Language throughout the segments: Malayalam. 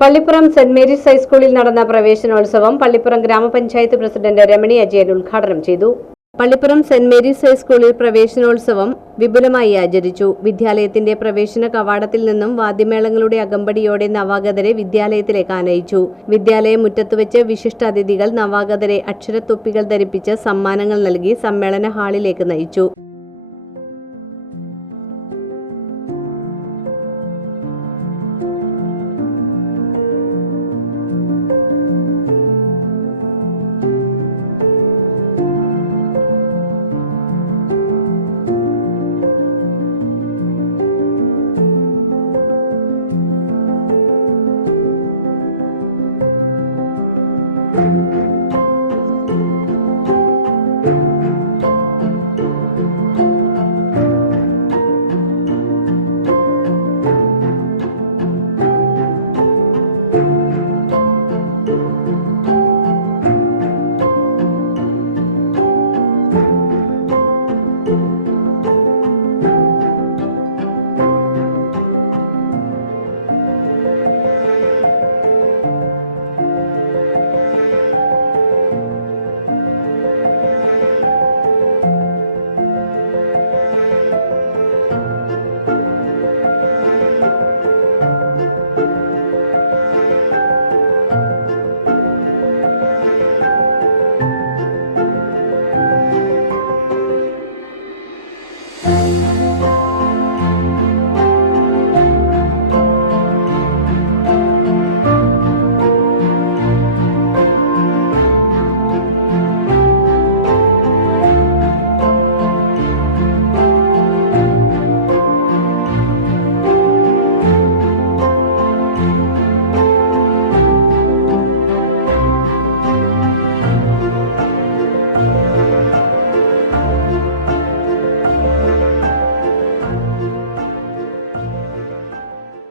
പള്ളിപ്പുറം സെന്റ് മേരീസ് ഹൈസ്കൂളിൽ നടന്ന പ്രവേശനോത്സവം പള്ളിപ്പുറം ഗ്രാമപഞ്ചായത്ത് പ്രസിഡന്റ് രമണി അജയൻ ഉദ്ഘാടനം ചെയ്തു. പള്ളിപ്പുറം സെന്റ് മേരീസ് ഹൈസ്കൂളിൽ പ്രവേശനോത്സവം വിപുലമായി ആചരിച്ചു. വിദ്യാലയത്തിന്റെ പ്രവേശന കവാടത്തിൽ നിന്നും വാദ്യമേളങ്ങളുടെ അകമ്പടിയോടെ നവാഗതരെ വിദ്യാലയത്തിലേക്ക് ആനയിച്ചു. വിദ്യാലയ മുറ്റത്തുവെച്ച് വിശിഷ്ടാതിഥികൾ നവാഗതരെ അക്ഷരത്തൊപ്പികൾ ധരിപ്പിച്ച് സമ്മാനങ്ങൾ നൽകി സമ്മേളന ഹാളിലേക്ക് നയിച്ചു.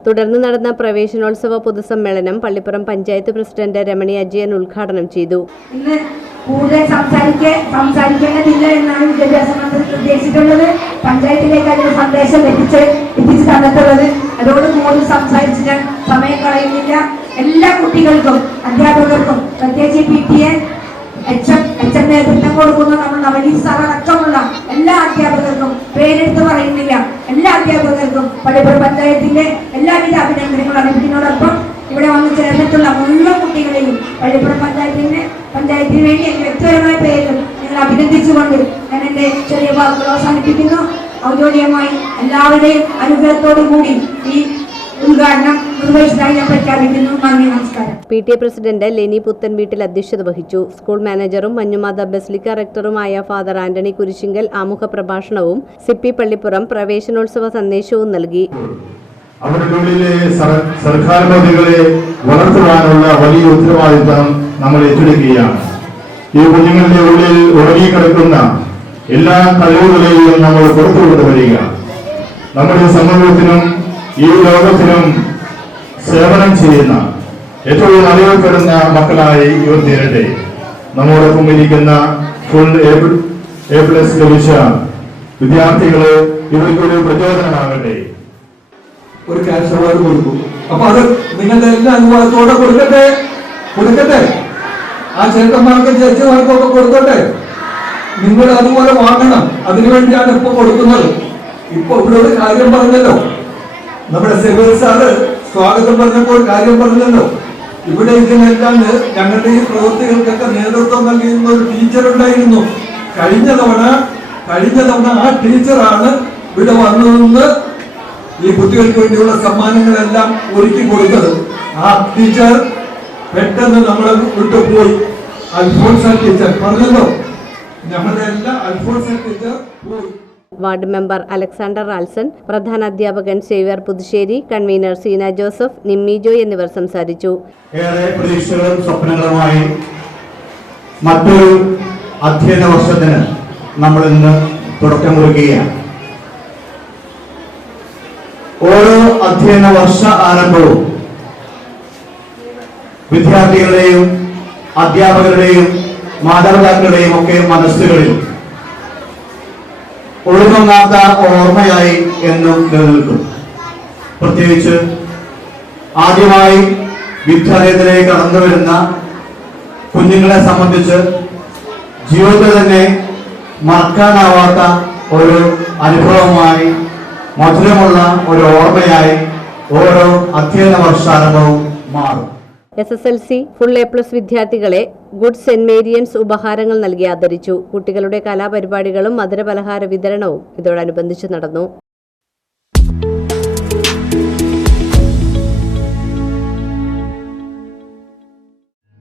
തുടർന്ന് നടന്ന പ്രവേശനോത്സവ പൊതുസമ്മേളനം പള്ളിപ്പുറം പഞ്ചായത്ത് പ്രസിഡന്റ് രമണി അജയൻ ഉദ്ഘാടനം ചെയ്തു. ഇന്ന് കൂടുതൽ സംസാരിക്കേണ്ടതില്ല എന്നാണ് വിദ്യാഭ്യാസ മന്ത്രി ഉദ്ദേശിച്ചിട്ടുള്ളത്. പഞ്ചായത്തിലേക്ക് അതിന് സന്ദേശം എത്തിച്ച് തന്നിട്ടുള്ളത്. അതോട് കൂടുതൽ സംസാരിച്ചിട്ട് സമയം കളയുന്നില്ല. എല്ലാ കുട്ടികൾക്കും അധ്യാപകർക്കും പ്രത്യേകിച്ച് PTA HM നേതൃത്വം കൊടുക്കുന്ന നമ്മൾ നവനീത് സാർ അടക്കമുള്ള എല്ലാ അധ്യാപകർക്കും പേരെടുത്ത് പറയുന്നില്ല. എല്ലാ അധ്യാപകർക്കും പള്ളിപ്പുറം പഞ്ചായത്തിന്റെ എല്ലാവിധ അഭിനന്ദനങ്ങളും അറിയിക്കുന്നതോടൊപ്പം ഇവിടെ വന്നു ചേർന്നിട്ടുള്ള മുഴുവൻ കുട്ടികളെയും പള്ളിപ്പുറം പഞ്ചായത്തിന് വേണ്ടി എന്റെ വ്യക്തിപരമായ പേരിലും നിങ്ങൾ അഭിനന്ദിച്ചുകൊണ്ട് ഞാൻ എന്റെ ചെറിയ വാക്കുകൾ അവസാനിപ്പിക്കുന്നു. ഔദ്യോഗികമായി എല്ലാവരുടെയും അനുഗ്രഹത്തോടു കൂടി ഈ ഉദ്ഘാടനം നിർവഹിച്ചതായി ഞാൻ പ്രഖ്യാപിക്കുന്നു. നന്ദി, നമസ്കാരം. PTA പ്രസിഡന്റ് ലെനി പുത്തൻവീട്ടിൽ അധ്യക്ഷത വഹിച്ചു. School മാനേജറും മഞ്ഞുമാത basilica റെക്ടറുമായ father Antony Kurisingal ആമുഖ പ്രഭാഷണവും CP പള്ളിപ്പുറം പ്രവേശനോത്സവ സന്ദേശവും നൽകി. അവരുടെ ഉള്ളിലെ സർക്കാർ പദ്ധതികളെ വളർത്തുവാനുള്ള വലിയ ഉത്തരവാദിത്തം നമ്മൾ ഏറ്റെടുക്കുകയാണ്. ഈ കുഞ്ഞുങ്ങളുടെ ഉള്ളിൽ ഉറങ്ങിക്കിടക്കുന്ന എല്ലാ കഴിവുകളെയും നമ്മൾ പുറത്തു കൊണ്ടുവരിക. നമ്മുടെ സമൂഹത്തിനും ഈ ലോകത്തിനും സേവനം ചെയ്യുന്ന ഏറ്റവും അറിയപ്പെടുന്ന മക്കളായി ഇവർ തീരട്ടെ. നമ്മോടൊപ്പം ഇരിക്കുന്ന ഫുൾ A+ ലഭിച്ച വിദ്യാർത്ഥികള് ഇവർക്കൊരു പ്രചോദനമാകട്ടെ. ഒരു ക്യാഷ് അവാർഡ് കൊടുക്കും. അപ്പൊ അത് നിങ്ങളുടെ എല്ലാ അനുഭവത്തോടെ കൊടുക്കട്ടെ. ആ ചേട്ടന്മാർക്കും ചേച്ചിമാർക്കും ഒക്കെ കൊടുക്കട്ടെ. നിങ്ങൾ അതുപോലെ വാങ്ങണം. അതിനുവേണ്ടിയാണ് ഇപ്പൊ കൊടുക്കുന്നത്. ഇപ്പൊ ഇവിടെ ഒരു കാര്യം പറഞ്ഞല്ലോ, നമ്മുടെ സെബിർ സാറ് സ്വാഗതം പറഞ്ഞപ്പോൾ കാര്യം പറഞ്ഞല്ലോ. ഇവിടെ ഇതിനെല്ലാം ഞങ്ങളുടെ ഈ പ്രവൃത്തികൾക്കൊക്കെ നേതൃത്വം നൽകുന്ന ഒരു ടീച്ചർ ഉണ്ടായിരുന്നു. കഴിഞ്ഞ തവണ ആ ടീച്ചറാണ് ഇവിടെ വന്നതെന്ന് ഈ കുട്ടികൾക്ക് വേണ്ടിയുള്ള സമ്മാനങ്ങളെല്ലാം ഒരുക്കി കൊടുത്തത്. ആ ടീച്ചർ പെട്ടെന്ന് നമ്മളെ വിട്ടുപോയി. അൽഫോൺസ ടീച്ചർ പറഞ്ഞല്ലോ, നമ്മുടെ എല്ലാം അൽഫോൺസ ടീച്ചർ പോയി. വാർഡ് മെമ്പർ അലക്സാണ്ടർ റാൽസൺ, പ്രധാന അധ്യാപകൻ സേവ്യർ പുതുശ്ശേരി, കൺവീനർ സീന ജോസഫ്, നിമ്മി ജോയ് എന്നിവർ സംസാരിച്ചു. ഏറെ പ്രതീക്ഷകളും സ്വപ്നങ്ങളുമായി മറ്റൊരു അധ്യയന വർഷത്തിന് നമ്മൾ ഇന്ന് തുടക്കം കുറിക്കുകയാണ്. ഓരോ അധ്യയന വർഷ ആരംഭവും വിദ്യാർത്ഥികളുടെയും അധ്യാപകരുടെയും മാതാപിതാക്കളുടെയും ഒക്കെ മനസ്സുകളിൽ ഒഴുകുന്നാത്ത ഓർമ്മയായി എന്നും നിലനിൽക്കും. പ്രത്യേകിച്ച് ആദ്യമായി വിദ്യാലയത്തിലേക്ക് കടന്നു വരുന്ന കുഞ്ഞുങ്ങളെ സംബന്ധിച്ച് ജീവിതത്തിൽ തന്നെ മറക്കാനാവാത്ത ഒരു അനുഭവമായി, മധുരമുള്ള ഒരു ഓർമ്മയായി ഓരോ അധ്യയന വർഷാരംഭവും മാറും. SSLC ഫുൾ A+ വിദ്യാർത്ഥികളെ ഗുഡ് സെന്റ് മേരിയൻസ് ഉപഹാരങ്ങൾ നൽകി ആദരിച്ചു. കുട്ടികളുടെ കലാപരിപാടികളും മധുരപലഹാര വിതരണവും ഇതോടനുബന്ധിച്ച് നടന്നു.